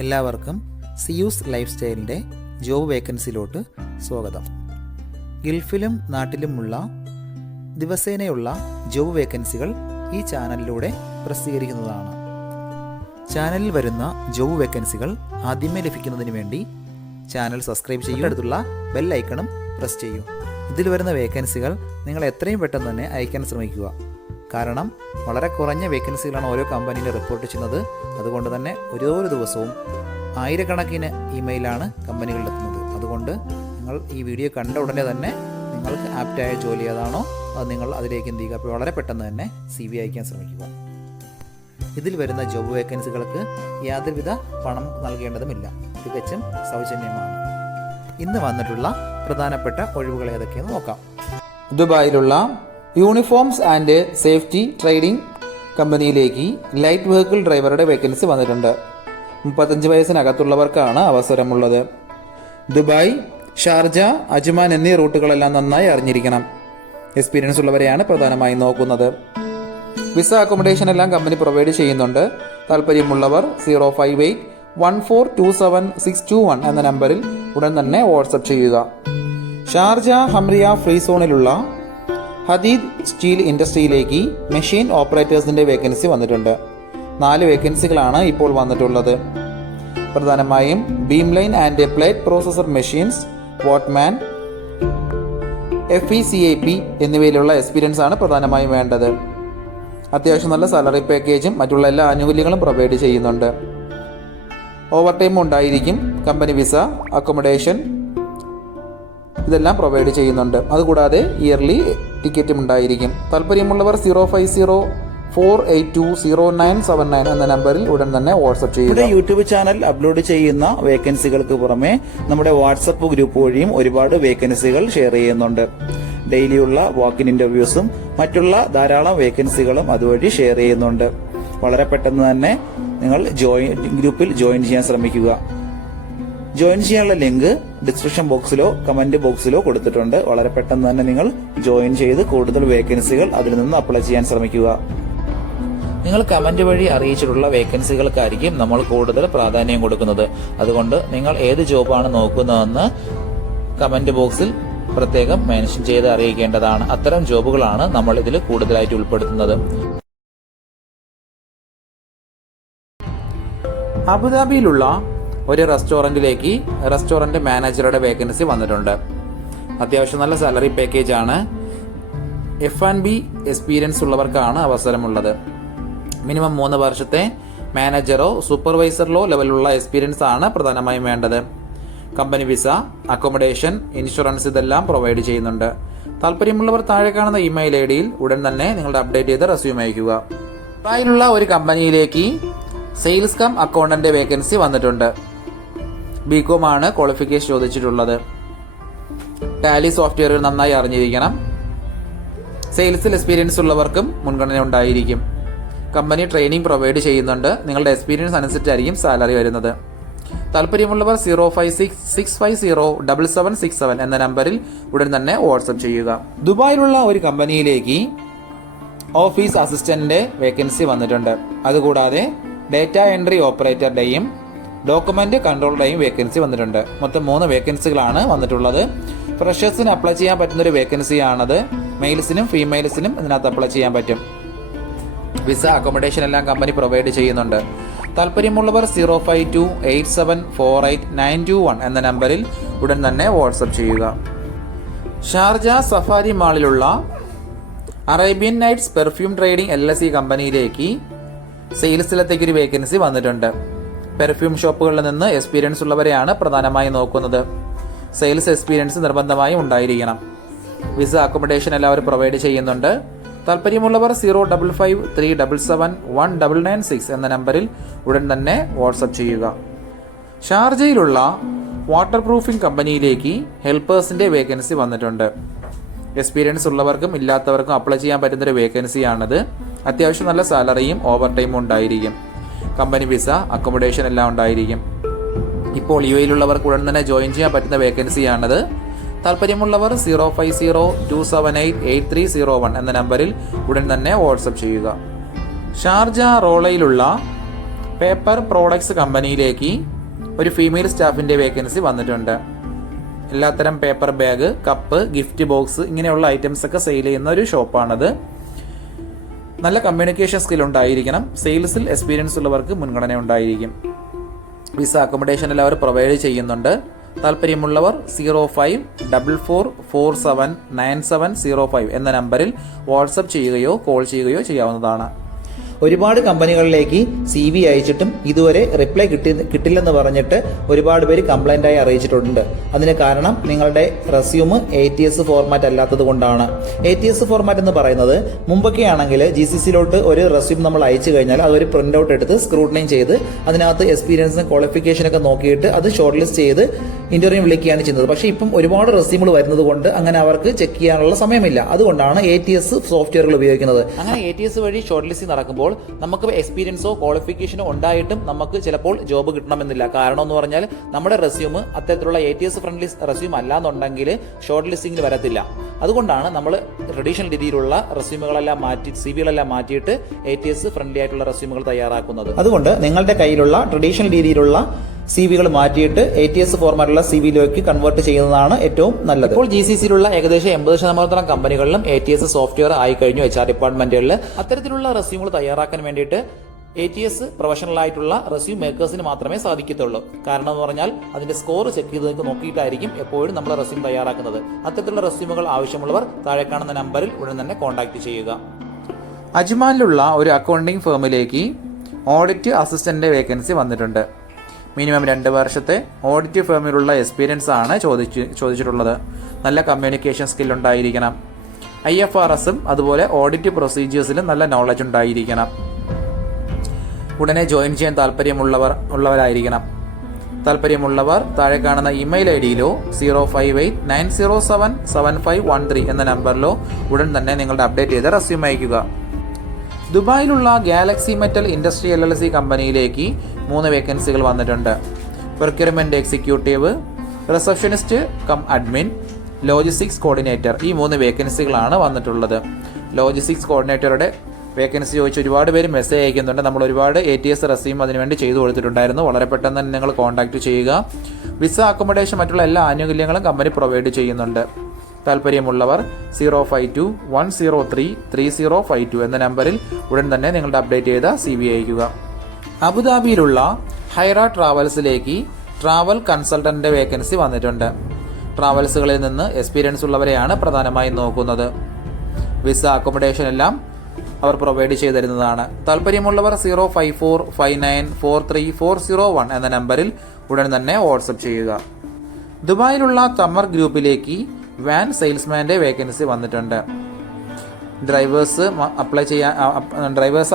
എല്ലാവർക്കും Zeus life സ്റ്റൈലിൻ്റെ job വേക്കൻസിയിലോട്ട് സ്വാഗതം. ഗൾഫിലും നാട്ടിലുമുള്ള ദിവസേനയുള്ള job വേക്കൻസികൾ ഈ ചാനലിലൂടെ പ്രസിദ്ധീകരിക്കുന്നതാണ്. ചാനലിൽ വരുന്ന ജോബ് വേക്കൻസികൾ ആദ്യമേ ലഭിക്കുന്നതിന് വേണ്ടി ചാനൽ സബ്സ്ക്രൈബ് ചെയ്യും, അടുത്തുള്ള ബെൽ ഐക്കണും പ്രസ് ചെയ്യൂ. ഇതിൽ വരുന്ന വേക്കൻസികൾ നിങ്ങൾ എത്രയും പെട്ടെന്ന് തന്നെ അയക്കാൻ ശ്രമിക്കുക. കാരണം വളരെ കുറഞ്ഞ വേക്കൻസികളാണ് ഓരോ കമ്പനിയിൽ റിപ്പോർട്ട് ചെയ്യുന്നത്. അതുകൊണ്ട് തന്നെ ഓരോ ദിവസവും ആയിരക്കണക്കിന് ഇമെയിലാണ് കമ്പനികളിലെത്തുന്നത്. അതുകൊണ്ട് നിങ്ങൾ ഈ വീഡിയോ കണ്ട ഉടനെ തന്നെ നിങ്ങൾക്ക് ആപ്റ്റായ ജോലി ഏതാണോ അത് നിങ്ങൾ അതിലേക്ക് എന്ത് ചെയ്യുക, അപ്പോൾ വളരെ പെട്ടെന്ന് തന്നെ CV അയക്കാൻ ശ്രമിക്കുക. ഇതിൽ വരുന്ന ജോബ് വേക്കൻസികൾക്ക് യാതൊരുവിധ പണം നൽകേണ്ടതുമില്ല, തികച്ചും സൗജന്യമാണ്. ഇന്ന് വന്നിട്ടുള്ള പ്രധാനപ്പെട്ട ഒഴിവുകൾ ഏതൊക്കെയെന്ന് നോക്കാം. ദുബായിലുള്ള യൂണിഫോംസ് ആൻഡ് സേഫ്റ്റി ട്രേഡിംഗ് കമ്പനിയിലേക്ക് ലൈറ്റ് വെഹിക്കിൾ ഡ്രൈവറുടെ വേക്കൻസി വന്നിട്ടുണ്ട്. 35 വയസ്സിനകത്തുള്ളവർക്കാണ് അവസരമുള്ളത്. ദുബായ്, ഷാർജ, അജ്മാൻ എന്നീ റൂട്ടുകളെല്ലാം നന്നായി അറിഞ്ഞിരിക്കണം. എക്സ്പീരിയൻസ് ഉള്ളവരെയാണ് പ്രധാനമായും നോക്കുന്നത്. വിസ അക്കോമഡേഷൻ എല്ലാം കമ്പനി പ്രൊവൈഡ് ചെയ്യുന്നുണ്ട്. താല്പര്യമുള്ളവർ 058427621 എന്ന നമ്പറിൽ ഉടൻ തന്നെ വാട്സപ്പ് ചെയ്യുക. ഷാർജ ഹംറിയ ഫ്രീ സോണിലുള്ള ഹദീദ് സ്റ്റീൽ ഇൻഡസ്ട്രിയിലേക്ക് മെഷീൻ ഓപ്പറേറ്റേഴ്സിൻ്റെ വേക്കൻസി വന്നിട്ടുണ്ട്. 4 വേക്കൻസികളാണ് ഇപ്പോൾ വന്നിട്ടുള്ളത്. പ്രധാനമായും beam line and plate processor machines, വാട്ട്മാൻ, FECAP എന്നിവയിലുള്ള എക്സ്പീരിയൻസ് ആണ് പ്രധാനമായും വേണ്ടത്. അത്യാവശ്യം നല്ല സാലറി പാക്കേജും മറ്റുള്ള എല്ലാ ആനുകൂല്യങ്ങളും പ്രൊവൈഡ് ചെയ്യുന്നുണ്ട്. ഓവർ ടൈം ഉണ്ടായിരിക്കും. കമ്പനി വിസ, അക്കോമഡേഷൻ ഇതെല്ലാം പ്രൊവൈഡ് ചെയ്യുന്നുണ്ട്. അതുകൂടാതെ ഇയർലി ടിക്കറ്റും ഉണ്ടായിരിക്കും. താല്പര്യമുള്ളവർ 05048200979 എന്ന നമ്പറിൽ ഉടൻ തന്നെ വാട്സപ്പ് ചെയ്യുക. യൂട്യൂബ് ചാനൽ അപ്ലോഡ് ചെയ്യുന്ന വേക്കൻസികൾക്ക് പുറമെ നമ്മുടെ വാട്സപ്പ് ഗ്രൂപ്പ് വഴിയും ഒരുപാട് വേക്കൻസികൾ ഷെയർ ചെയ്യുന്നുണ്ട്. ഡെയിലിയുള്ള വാക്കിൻ ഇന്റർവ്യൂസും മറ്റുള്ള ധാരാളം വേക്കൻസികളും അതുവഴി ഷെയർ ചെയ്യുന്നുണ്ട്. വളരെ പെട്ടെന്ന് തന്നെ നിങ്ങൾ ഗ്രൂപ്പിൽ ജോയിൻ ചെയ്യാൻ ശ്രമിക്കുക. ജോയിൻ ചെയ്യാനുള്ള ലിങ്ക് ഡിസ്ക്രിപ്ഷൻ ബോക്സിലോ കമന്റ് ബോക്സിലോ കൊടുത്തിട്ടുണ്ട്. വളരെ പെട്ടെന്ന് തന്നെ നിങ്ങൾ ജോയിൻ ചെയ്ത് കൂടുതൽ വേക്കൻസികൾ അതിൽ നിന്ന് അപ്ലൈ ചെയ്യാൻ ശ്രമിക്കുക. നിങ്ങൾ കമന്റ് വഴി അറിയിച്ചിട്ടുള്ള വേക്കൻസികൾക്കായിരിക്കും നമ്മൾ കൂടുതൽ പ്രാധാന്യം കൊടുക്കുന്നത്. അതുകൊണ്ട് നിങ്ങൾ ഏത് ജോബാണ് നോക്കുന്നതെന്ന് കമന്റ് ബോക്സിൽ പ്രത്യേകം മെൻഷൻ ചെയ്ത് അറിയിക്കേണ്ടതാണ്. അത്തരം ജോബുകളാണ് നമ്മൾ ഇതിൽ കൂടുതലായിട്ട് ഉൾപ്പെടുത്തുന്നത്. അബുദാബിയിലുള്ള ഒരു റെസ്റ്റോറൻറ്റിലേക്ക് റെസ്റ്റോറൻറ്റ് മാനേജറുടെ വേക്കൻസി വന്നിട്ടുണ്ട്. അത്യാവശ്യം നല്ല സാലറി പാക്കേജ് ആണ്. F&B experience ഉള്ളവർക്കാണ് അവസരമുള്ളത്. മിനിമം 3 വർഷത്തെ മാനേജറോ സൂപ്പർവൈസറിലോ ലെവലുള്ള എക്സ്പീരിയൻസ് ആണ് പ്രധാനമായും വേണ്ടത്. കമ്പനി വിസ, അക്കോമഡേഷൻ, ഇൻഷുറൻസ് ഇതെല്ലാം പ്രൊവൈഡ് ചെയ്യുന്നുണ്ട്. താല്പര്യമുള്ളവർ താഴെ കാണുന്ന ഇമെയിൽ ID യിൽ ഉടൻ തന്നെ നിങ്ങളുടെ അപ്ഡേറ്റ് ചെയ്ത് റെസ്യൂം അയക്കുക. ദുബായിലുള്ള ഒരു കമ്പനിയിലേക്ക് സെയിൽസ് കം അക്കൗണ്ടന്റ് വേക്കൻസി വന്നിട്ടുണ്ട്. BCom ആണ് ക്വാളിഫിക്കേഷൻ ചോദിച്ചിട്ടുള്ളത്. ടാലി സോഫ്റ്റ്വെയറുകൾ നന്നായി അറിഞ്ഞിരിക്കണം. സെയിൽസിൽ എക്സ്പീരിയൻസ് ഉള്ളവർക്കും മുൻഗണന ഉണ്ടായിരിക്കും. കമ്പനി ട്രെയിനിങ് പ്രൊവൈഡ് ചെയ്യുന്നുണ്ട്. നിങ്ങളുടെ എക്സ്പീരിയൻസ് അനുസരിച്ചായിരിക്കും സാലറി വരുന്നത്. താല്പര്യമുള്ളവർ 056507767 എന്ന നമ്പറിൽ ഉടൻ തന്നെ വാട്സപ്പ് ചെയ്യുക. ദുബായിലുള്ള ഒരു കമ്പനിയിലേക്ക് ഓഫീസ് അസിസ്റ്റന്റിന്റെ വേക്കൻസി വന്നിട്ടുണ്ട്. അതുകൂടാതെ ഡേറ്റ എൻട്രി ഓപ്പറേറ്ററുടെയും ഡോക്യുമെന്റ് കൺട്രോളറുടെയും വേക്കൻസി വന്നിട്ടുണ്ട്. മൊത്തം 3 വേക്കൻസികളാണ് വന്നിട്ടുള്ളത്. ഫ്രഷേഴ്സിന് അപ്ലൈ ചെയ്യാൻ പറ്റുന്നൊരു വേക്കൻസിയാണത്. മെയിൽസിനും ഫീമെയിൽസിനും ഇതിനകത്ത് അപ്ലൈ ചെയ്യാൻ പറ്റും. വിസ, അക്കോമഡേഷൻ എല്ലാം കമ്പനി പ്രൊവൈഡ് ചെയ്യുന്നുണ്ട്. താല്പര്യമുള്ളവർ 052874891 എന്ന നമ്പറിൽ ഉടൻ തന്നെ വാട്സപ്പ് ചെയ്യുക. ഷാർജ സഫാരി മാളിലുള്ള Arabian nights perfume trading LLC കമ്പനിയിലേക്ക് സെയിൽസിലത്തേക്ക് ഒരു വേക്കൻസി വന്നിട്ടുണ്ട്. പെർഫ്യൂം ഷോപ്പുകളിൽ നിന്ന് എക്സ്പീരിയൻസ് ഉള്ളവരെയാണ് പ്രധാനമായും നോക്കുന്നത്. സെയിൽസ് എക്സ്പീരിയൻസ് നിർബന്ധമായും ഉണ്ടായിരിക്കണം. വിസ, അക്കോമഡേഷൻ എല്ലാവരും പ്രൊവൈഡ് ചെയ്യുന്നുണ്ട്. താല്പര്യമുള്ളവർ 05537719996 എന്ന നമ്പറിൽ ഉടൻ തന്നെ വാട്സപ്പ് ചെയ്യുക. ഷാർജയിലുള്ള വാട്ടർ പ്രൂഫിംഗ് കമ്പനിയിലേക്ക് ഹെൽപ്പേഴ്സിന്റെ വേക്കൻസി വന്നിട്ടുണ്ട്. എക്സ്പീരിയൻസ് ഉള്ളവർക്കും ഇല്ലാത്തവർക്കും അപ്ലൈ ചെയ്യാൻ പറ്റുന്നൊരു വേക്കൻസിയാണിത്. അത്യാവശ്യം നല്ല സാലറിയും ഓവർ ടൈമും ഉണ്ടായിരിക്കും. കമ്പനി വിസ, അക്കോമഡേഷൻ എല്ലാം ഉണ്ടായിരിക്കും. ഇപ്പോൾ UAE-യിലുള്ളവർക്ക് ഉടൻ തന്നെ ജോയിൻ ചെയ്യാൻ പറ്റുന്ന വേക്കൻസിയാണിത്. താല്പര്യമുള്ളവർ 05027788301 എന്ന നമ്പറിൽ ഉടൻ തന്നെ വാട്സപ്പ് ചെയ്യുക. ഷാർജ റോളയിലുള്ള പേപ്പർ പ്രോഡക്ട്സ് കമ്പനിയിലേക്ക് ഒരു ഫീമെയിൽ സ്റ്റാഫിൻ്റെ വേക്കൻസി വന്നിട്ടുണ്ട്. എല്ലാത്തരം paper bag, cup, gift box ഇങ്ങനെയുള്ള ഐറ്റംസ് ഒക്കെ സെയിൽ ചെയ്യുന്ന ഒരു ഷോപ്പാണത്. നല്ല കമ്മ്യൂണിക്കേഷൻ സ്കിൽ ഉണ്ടായിരിക്കണം. സെയിൽസിൽ എക്സ്പീരിയൻസ് ഉള്ളവർക്ക് മുൻഗണന ഉണ്ടായിരിക്കും. വിസ അക്കോമഡേഷൻ എല്ലാവരും പ്രൊവൈഡ് ചെയ്യുന്നുണ്ട്. താല്പര്യമുള്ളവർ 0544479705 എന്ന നമ്പറിൽ വാട്സപ്പ് ചെയ്യുകയോ കോൾ ചെയ്യുകയോ ചെയ്യാവുന്നതാണ്. ഒരുപാട് കമ്പനികളിലേക്ക് CV അയച്ചിട്ടും ഇതുവരെ റിപ്ലൈ കിട്ടില്ലെന്ന് പറഞ്ഞിട്ട് ഒരുപാട് പേര് കംപ്ലൈൻ്റായി അറിയിച്ചിട്ടുണ്ട്. അതിന് കാരണം നിങ്ങളുടെ റെസ്യൂം ATS ഫോർമാറ്റ് അല്ലാത്തത് കൊണ്ടാണ്. ATS ഫോർമാറ്റ് എന്ന് പറയുന്നത് മുമ്പൊക്കെ ആണെങ്കിൽ GCCയിലോട്ട് ഒരു റെസ്യൂം നമ്മൾ അയച്ചു കഴിഞ്ഞാൽ അതൊരു പ്രിൻ്റ് ഔട്ട് എടുത്ത് സ്ക്രൂട്ടനൈ ചെയ്ത് അതിനകത്ത് എക്സ്പീരിയൻസും ക്വാളിഫിക്കേഷനൊക്കെ നോക്കിയിട്ട് അത് ഷോർട്ട് ലിസ്റ്റ് ചെയ്ത് ഇന്റർവ്യൂ വിളിക്കുകയാണ് ചെയ്യുന്നത്. പക്ഷേ ഇപ്പം ഒരുപാട് റെസ്യൂമുകൾ വരുന്നത് കൊണ്ട് അങ്ങനെ അവർക്ക് ചെക്ക് ചെയ്യാനുള്ള സമയമില്ല. അതുകൊണ്ടാണ് ATS സോഫ്റ്റ്വെയറുകൾ ഉപയോഗിക്കുന്നത്. അങ്ങനെ ATS വഴി ഷോർട്ട് ലിസ്റ്റിംഗ് നടക്കുമ്പോൾ നമുക്ക് എക്സ്പീരിയൻസോ ക്വാളിഫിക്കേഷനോ ഉണ്ടായിട്ടും നമുക്ക് ചിലപ്പോൾ ജോബ് കിട്ടണമെന്നില്ല. കാരണം എന്ന് പറഞ്ഞാൽ നമ്മുടെ റെസ്യൂം അത്തരത്തിലുള്ള ATS ഫ്രണ്ട്ലി റെസ്യൂം അല്ലാന്നുണ്ടെങ്കിൽ ഷോർട്ട് ലിസ്റ്റിംഗിൽ വരത്തില്ല. അതുകൊണ്ടാണ് നമ്മൾ ട്രഡീഷണൽ രീതിയിലുള്ള റെസ്യൂമുകളെല്ലാം മാറ്റി CVകളെല്ലാം മാറ്റിയിട്ട് ATS ഫ്രണ്ട്ലി ആയിട്ടുള്ള റെസ്യൂമുകൾ തയ്യാറാക്കുന്നത്. അതുകൊണ്ട് നിങ്ങളുടെ കയ്യിലുള്ള ട്രഡീഷണൽ രീതിയിലുള്ള CVകൾ മാറ്റിയിട്ട് ATS ഫോർമാറ്റുള്ള CVയിലേക്ക് കൺവേർട്ട് ചെയ്യുന്നതാണ് ഏറ്റവും നല്ലത്. ഇപ്പോൾ GCCയിലുള്ള ഏകദേശം 80% കമ്പനികളിലും ATS സോഫ്റ്റ്വെയർ ആയി കഴിഞ്ഞു. HR ഡിപ്പാർട്ട്മെന്റുകളിൽ അത്തരത്തിലുള്ള റെസ്യൂമുകൾ തയ്യാറാക്കാൻ വേണ്ടിയിട്ട് ATS പ്രൊഫഷണൽ ആയിട്ടുള്ള റെസ്യൂം മേക്കേഴ്സിന് മാത്രമേ സാധിക്കത്തുള്ളൂ. കാരണം എന്ന് പറഞ്ഞാൽ അതിന്റെ സ്കോർ ചെക്ക് ചെയ്ത് നോക്കിയിട്ടായിരിക്കും എപ്പോഴും നമ്മൾ റെസ്യൂം തയ്യാറാക്കുന്നത്. അത്തരത്തിലുള്ള റെസ്യൂമുകൾ ആവശ്യമുള്ളവർ താഴെ കാണുന്ന നമ്പറിൽ ഉടൻ തന്നെ കോൺടാക്ട് ചെയ്യുക. അജ്മാനിലുള്ള ഒരു അക്കൗണ്ടിംഗ് ഫേമിലേക്ക് ഓഡിറ്റ് അസിസ്റ്റന്റ് വേക്കൻസി വന്നിട്ടുണ്ട്. മിനിമം 2 വർഷത്തെ ഓഡിറ്റ് ഫേമിലുള്ള എക്സ്പീരിയൻസ് ആണ് ചോദിച്ചിട്ടുള്ളത്. നല്ല കമ്മ്യൂണിക്കേഷൻ സ്കിൽ ഉണ്ടായിരിക്കണം. IFRSും അതുപോലെ ഓഡിറ്റ് പ്രൊസീജിയേഴ്സിലും നല്ല നോളജ് ഉണ്ടായിരിക്കണം. ഉടനെ ജോയിൻ ചെയ്യാൻ താല്പര്യമുള്ളവരായിരിക്കണം. താല്പര്യമുള്ളവർ താഴെ കാണുന്ന ഇമെയിൽ IDയിലോ 05890777513 എന്ന നമ്പറിലോ ഉടൻ തന്നെ നിങ്ങളുടെ അപ്ഡേറ്റ് ചെയ്ത റെസ്യൂം അയക്കുക. ദുബായിലുള്ള ഗാലക്സി മെറ്റൽ ഇൻഡസ്ട്രി LLC കമ്പനിയിലേക്ക് 3 വേക്കൻസികൾ വന്നിട്ടുണ്ട്. Procurement executive, receptionist cum admin, logistics coordinator, ഈ 3 വേക്കൻസികളാണ് വന്നിട്ടുള്ളത്. ലോജിസ്റ്റിക്സ് കോർഡിനേറ്ററുടെ വേക്കൻസി ചോദിച്ച് ഒരുപാട് പേര് മെസ്സേജ് അയക്കുന്നുണ്ട്. നമ്മൾ ഒരുപാട് ATS റെസ്യൂം അതിനുവേണ്ടി ചെയ്തു കൊടുത്തിട്ടുണ്ടായിരുന്നു. വളരെ പെട്ടെന്ന് തന്നെ നിങ്ങൾ കോൺടാക്ട് ചെയ്യുക. വിസ അക്കോമഡേഷൻ മറ്റുള്ള എല്ലാ ആനുകൂല്യങ്ങളും കമ്പനി പ്രൊവൈഡ് ചെയ്യുന്നുണ്ട്. താല്പര്യമുള്ളവർ 0521033052 എന്ന നമ്പറിൽ ഉടൻ തന്നെ നിങ്ങളുടെ അപ്ഡേറ്റ് ചെയ്ത CV അയക്കുക. അബുദാബിയിലുള്ള ഹൈറ ട്രാവൽസിലേക്ക് ട്രാവൽ കൺസൾട്ടന്റ് വേക്കൻസി വന്നിട്ടുണ്ട്. ട്രാവൽസുകളിൽ നിന്ന് എക്സ്പീരിയൻസ് ഉള്ളവരെയാണ് പ്രധാനമായും നോക്കുന്നത്. വിസ അക്കോമഡേഷൻ എല്ലാം അവർ പ്രൊവൈഡ് ചെയ്തു തരുന്നതാണ്. താല്പര്യമുള്ളവർ 0545943401 എന്ന നമ്പറിൽ ഉടൻ തന്നെ വാട്സപ്പ് ചെയ്യുക. ദുബായിലുള്ള തമർ ഗ്രൂപ്പിലേക്ക് വാൻ സെയിൽസ്മാന്റെ വേക്കൻസി വന്നിട്ടുണ്ട്. ഡ്രൈവേഴ്സ്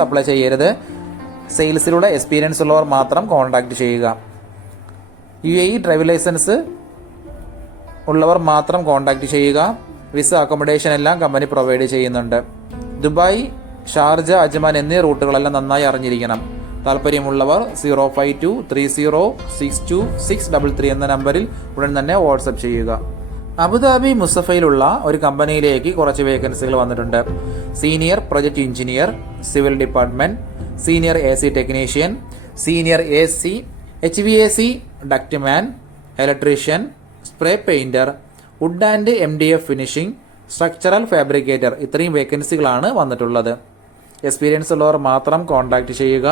അപ്ലൈ ചെയ്യരുത്. സെയിൽസിലൂടെ എക്സ്പീരിയൻസ് ഉള്ളവർ മാത്രം കോൺടാക്ട് ചെയ്യുക. UAE ഡ്രൈവിംഗ് ലൈസൻസ് ഉള്ളവർ മാത്രം കോൺടാക്ട് ചെയ്യുക. വിസ അക്കോമഡേഷൻ എല്ലാം കമ്പനി പ്രൊവൈഡ് ചെയ്യുന്നുണ്ട്. ദുബായ്, ഷാർജ, അജ്മാൻ എന്നീ റൂട്ടുകളെല്ലാം നന്നായി അറിഞ്ഞിരിക്കണം. താല്പര്യമുള്ളവർ 05230662633 എന്ന നമ്പറിൽ ഉടൻ തന്നെ വാട്സപ്പ് ചെയ്യുക. അബുദാബി മുസഫയിലുള്ള ഒരു കമ്പനിയിലേക്ക് കുറച്ച് വേക്കൻസികൾ വന്നിട്ടുണ്ട്. Senior project engineer, civil department, senior AC technician, senior AC, HVAC duct man, electrician, spray painter, would and MDF finishing, structural fabricator, ഇത്രയും വേക്കൻസികളാണ് വന്നിട്ടുള്ളത്. എക്സ്പീരിയൻസ് ഉള്ളവർ മാത്രം കോൺടാക്ട് ചെയ്യുക.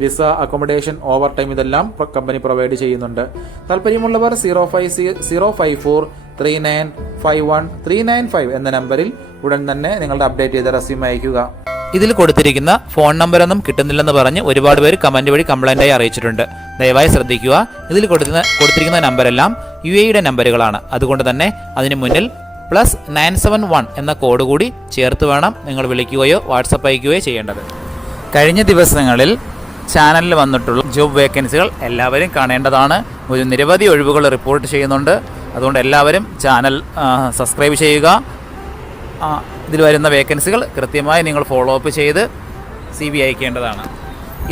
വിസ അക്കോമഡേഷൻ ഓവർ ടൈം ഇതെല്ലാം കമ്പനി പ്രൊവൈഡ് ചെയ്യുന്നുണ്ട്. താല്പര്യമുള്ളവർ 05039513995 എന്ന നമ്പറിൽ ഉടൻ തന്നെ നിങ്ങളുടെ അപ്ഡേറ്റ് ചെയ്ത റെസ്യൂം അയക്കുക. ഇതിൽ കൊടുത്തിരിക്കുന്ന ഫോൺ നമ്പറൊന്നും കിട്ടുന്നില്ലെന്ന് പറഞ്ഞ് ഒരുപാട് പേര് കമന്റ് വഴി കംപ്ലൈന്റായി അറിയിച്ചിട്ടുണ്ട്. ദയവായി ശ്രദ്ധിക്കുക. ഇതിൽ കൊടുത്തിരിക്കുന്ന നമ്പരെല്ലാം UAEയുടെ നമ്പറുകളാണ്. അതുകൊണ്ട് തന്നെ അതിന് മുന്നിൽ +971 എന്ന കോഡ് കൂടി ചേർത്ത് വേണം നിങ്ങൾ വിളിക്കുകയോ വാട്സപ്പ് അയക്കുകയോ ചെയ്യേണ്ടത്. കഴിഞ്ഞ ദിവസങ്ങളിൽ ചാനലിൽ വന്നിട്ടുള്ള ജോബ് വേക്കൻസികൾ എല്ലാവരും കാണേണ്ടതാണ്. ഒരു നിരവധി ഒഴിവുകൾ റിപ്പോർട്ട് ചെയ്യുന്നുണ്ട്. അതുകൊണ്ട് എല്ലാവരും ചാനൽ സബ്സ്ക്രൈബ് ചെയ്യുക. ഇതിൽ വരുന്ന വേക്കൻസികൾ കൃത്യമായി നിങ്ങൾ ഫോളോ അപ്പ് ചെയ്ത് CV അയക്കേണ്ടതാണ്.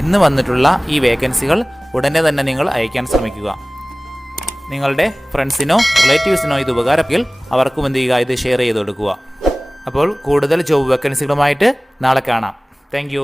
ഇന്ന് വന്നിട്ടുള്ള ഈ വേക്കൻസികൾ ഉടനെ തന്നെ നിങ്ങൾ അയക്കാൻ ശ്രമിക്കുക. നിങ്ങളുടെ ഫ്രണ്ട്സിനോ റിലേറ്റീവ്സിനോ ഇത് ഉപകാരമെങ്കിൽ അവർക്കും എന്ത് ചെയ്യുക, ഇത് ഷെയർ ചെയ്ത് കൊടുക്കുക. അപ്പോൾ കൂടുതൽ ജോബ് വേക്കൻസികളുമായിട്ട് നാളെ കാണാം. താങ്ക്